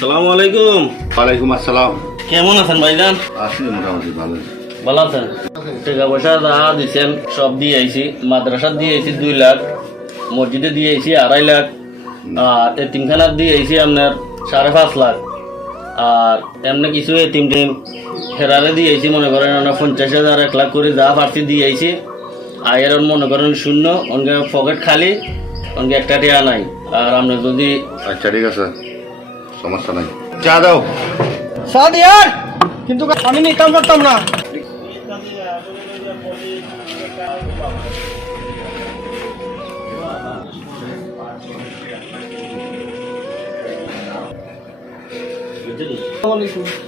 আসসালামু আলাইকুম। ওয়ালাইকুম আসসালাম। কেমন আছেন ভাইজান? আছি মোটামুটি ভালো। ভালো আছেন? টাকা পয়সা যা দিচ্ছেন সব দিয়ে আইছি। মাদ্রাসা দিয়ে আইছি 2 লাখ, মসজিদে দিয়ে আইছি 2.5 লাখ, আর এতিমখানার দিয়ে আইছি আপনার 5.5 লাখ, আর এমনি কিছু এতিম টিম ফেরারে দিয়ে আইছি মনে করেন 50,000 1 লাখ করে যা পারছি দিয়ে আইছি। আয়ের মনে করেন শূন্য, অনকে পকেট খালি, অনকে একটা টাকা নাই। আর আপনি যদি আচ্ছা ঠিক আছে, সমস্যা নাই। চা দাও। সাদ ইয়ার, কিন্তু আমি নিতাম করতাম না।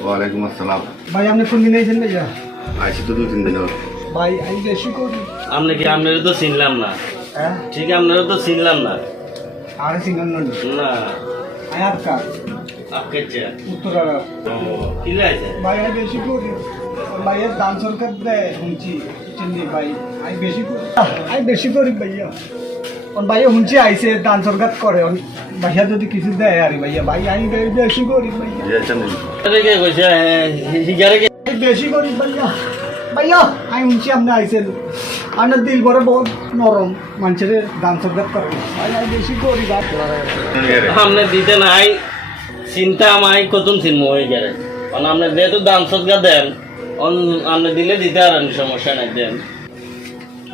ওয়ালাইকুম আসসালাম। ভাই আপনি কোন দিন আইছেন ভাইয়া? আইসি তো 2-3 দিন হলো। ভাই আমি বেশি করি। আপনি কি আপনারা তো চিনলাম না। হ্যাঁ, ঠিক আপনারা তো চিনলাম না। আরে সিঙ্গল নন না আয়াত কা আপকে চেয়ে উত্তরা। কি লাইছে ভাই আমি বেশি করি। ভাইয়ের দান সরকার দেয় শুনছি চিনি ভাই। আমি বেশি করি, আমি বেশি করি ভাইয়া। ভাইয়া শুনছি আইসে দান সরকার করে, ভাইয়া যদি কিছু দেয় আর ভাইয়া, ভাই আমি বেশি করি ভাইয়া। দিয়েছেন নাকি? কে কইছে হিগারে কে আমি বেশি করি ভাইয়া। ভাইয়া আমি শুনছি আপনি আইসেন, আপনার দিল বড় বহুত নরম, মানুষের দান সরকার করে। ভাই আমি বেশি করি ভাই। আপনি দিতে নাই চিন্তা আমাই কতম চিনমু হিগারে, কারণ আপনি যেহেতু দান সদকা দেন আপনি দিলে দিতে আর সমস্যা নাই দেন।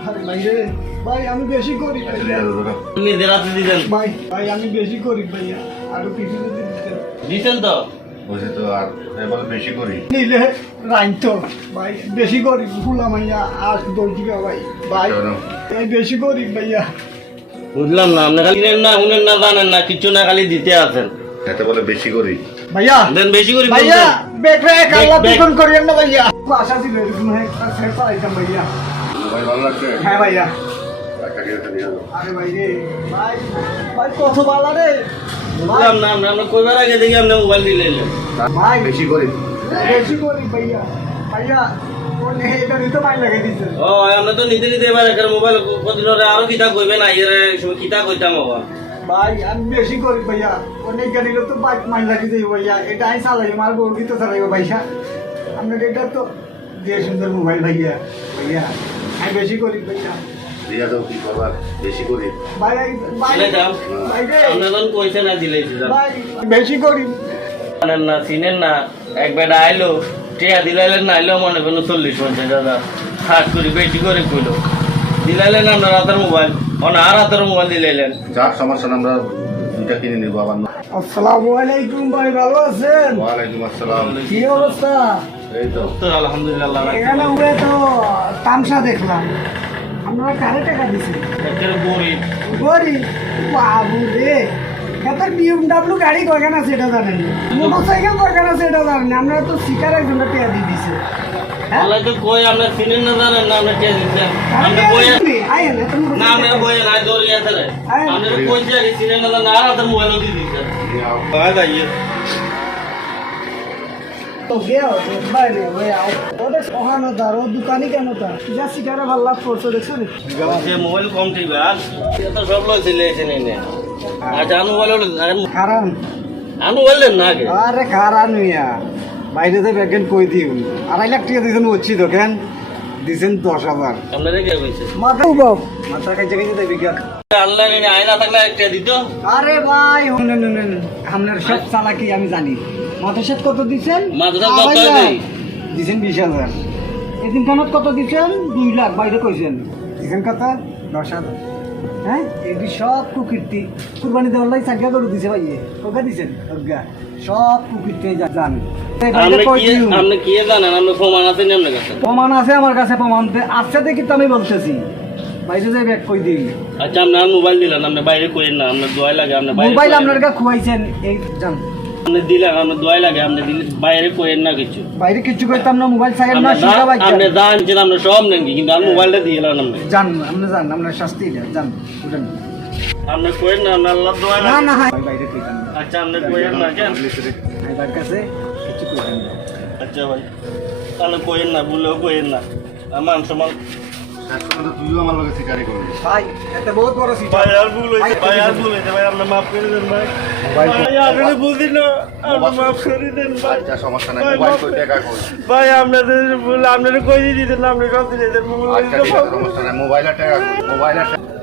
আরে ভাই রে, ভাই আমি বেশি করি ভাইয়া। নিজের হাতে দিতেন ভাই ভাই আমি বেশি করি ভাইয়া, আরো কিছু যদি দিতেন। দিতেন তো বলছি তো আর এবার বেশি করি। নিলে রাইন তো ভাই বেশি করি, ভুলাম ভাইয়া আজ দৌড়িবে ভাই। ভাই আমি বেশি করি ভাইয়া। বুঝলাম না, আপনি খালি চিনেন না, শুনেন না, জানেন না, কিছু না, খালি দিতে আছেন। এত বলে বেশি করি। ভাইয়া দেন বেশি করে ভাইয়া বেকরে কাল্লা বেক। পিকন করিয়েন না ভাইয়া। আশা ছিল এরকম একটা শেষ আইতাম ভাইয়া। মোবাইল ভালো লাগছে? হ্যাঁ ভাইয়া। একটা কি একটা দিয়ে দাও। আরে ভাই রে, ভাই ভাই কত বালা রে বুঝলাম না, আপনি কইবার আগে দেখি আপনি মোবাইল দিলে ভাই। বেশি করি। বেশি করি ভাইয়া। ভাইয়া কোন এটা নিতে মাই লাগে দিছে। ও আপনি তো নিতে নিতে এবার একটা মোবাইল কতদিন আরো কিতা কইবেন আইয়ের সময় কিতা কইতাম আবার। ভাই আমি বেশি করি ভাইয়া, অনেক গাড়ি তো বাইক মাইন লাগি যাই ভাইয়া। এটা আমি চালাই, আমার বউটি তো চালাইব ভাইয়া। আপনার এটা তো যে সুন্দর মোবাইল ভাইয়া। ভাইয়া আমি বেশি করি ভাইয়া। দিয়া দাও, কি করবার? বেশি করি। ভাই ভাই দিলে যাও, ভাই রে, আপনি যখন কইছেন না দিলেই যান। ভাই বেশি করি। জানেন না, চিনেন না, একবার আইলো টিয়া দিলাইলেন না, আইলেও মনে করলো 40-50,000 হাত করে বেশি করে কইলো দিলাইলেন আপনার হাতের মোবাইল, আর হাতের মোবাইল দিলাইলেন। যার সমস্যা না, আমরা দুইটা কিনে নিব আবার। আসসালামু আলাইকুম ভাই, ভালো আছেন? ওয়ালাইকুম আসসালাম। কি অবস্থা? এই তো তো আলহামদুলিল্লাহ এখানে উড়ে তো তামসা দেখলাম, আপনারা কারে টাকা দিছেন? একটা গরিব গরিব বাবু রে। এত BMW গাড়ি কয়খান আছে এটা জানেন না, মোটরসাইকেল কয়খান আছে এটা জানেন না। আপনারা তো শিকার একজন টিয়া দিয়ে দিছে। হ্যাঁ? আল্লাহ তো কই আপনার চিনেন না, জানেন না, আপনি টিয়া দিচ্ছেন। আপনি আরে বইয়ে আইয়েন, এত না, আপনার বইয়ে নাই দৌড়িয়ে আছে রে, আপনার কইছে আর চিনেন না, আর হাতের মোবাইলও দিয়ে দিচ্ছেন। ভাই যাইয়ে তো গেও তো ভাই রে ভাই আও। ওদের সহানো দার ও দোকানি কেন তা যা শিকারে ভাল লাভ করছো দেখছো রে। যে মোবাইল কম ঠিক আর এটা সব লইছে লেছে নেই না। আচ্ছা আনু মোবাইল কারণ আনু বললেন না আগে আরে কারণ মিয়া বাইরে যে ব্যাগেন কই দিও 2.5 লাখ টাকা দিছেন উচ্ছি দোকান দিছেন 10,000। আপনারা কে কইছে মাথা উবাও মাথা কাইছে কাইছে দেবি কি আল্লাহ রে আয়না থাকলে একটা দিত। আরে ভাই শুনেন আপনার সব চালাকি আমি জানি। মাদ্রাসাত কত দিছেন? মাদ্রাসাত কত দেই? দিছেন 20,000। এদিন কানত কত দিছেন? 2 লাখ। বাইরে কইছেন দিছেন কত? 10,000। হ্যাঁ এটি সব কুকীর্তি। কুরবানি দেওয়ার লাই চাকা করে দিছে ভাইয়ে। কোকা দিছেন? কোকা সব কুকীর্তি জান। আপনি কি জানেন? আপনি প্রমাণ আছে নি আপনার কাছে? প্রমাণ আছে আমার কাছে, প্রমাণ আছে দেখি তো আমি বলতেছি। বাইরে যাই ব্যাগ কই দিই। আচ্ছা আপনার মোবাইল দিলেন, আপনি বাইরে কইেন না, আপনার দোয়াই লাগে, আপনি বাইরে মোবাইল আপনার কাছে খুয়াইছেন এই জান। আপনি দিলেন, আপনার দোয়াই লাগে, আপনি দিলে বাইরে কইেন না কিছু। বাইরে কিছু কইতাম না, মোবাইল চাইেন না, শিখা ভাই আপনি জানছেন আপনি সব নেন কি, কিন্তু আমি মোবাইলটা দিয়ে এলাম আপনি জান। আপনি জান আপনার শাস্তি এটা জান। বুঝেন আপনি কইেন না, আপনার আল্লাহ দোয়াই না লাগে। না বাইরে কইতাম না। আচ্ছা আপনি কইেন না কেন? আমার কাছে কিছু কইতাম না। আচ্ছা ভাই তাহলে কইেন না, ভুলেও কইেন না, মান সম্মান শেষ পর্যন্ত তুইও আমার লগে শিকারি করবি। ভাই এটা বহুত বড় সিট ভাই আর ভুল হয়েছে ভাই আর ভুল হয়েছে ভাই আপনি মাফ করে দেন ভাই ভাই আপনি বুঝি না আপনি মাফ করে দেন ভাই আচ্ছা সমস্যা নাই, মোবাইল কই টাকা কই। ভাই আপনাদের ভুল আপনারা কই দিতেন আপনি সব দিতেন আচ্ছা ঠিক আছে সমস্যা নাই, মোবাইলের টাকা কই, মোবাইলের টাকা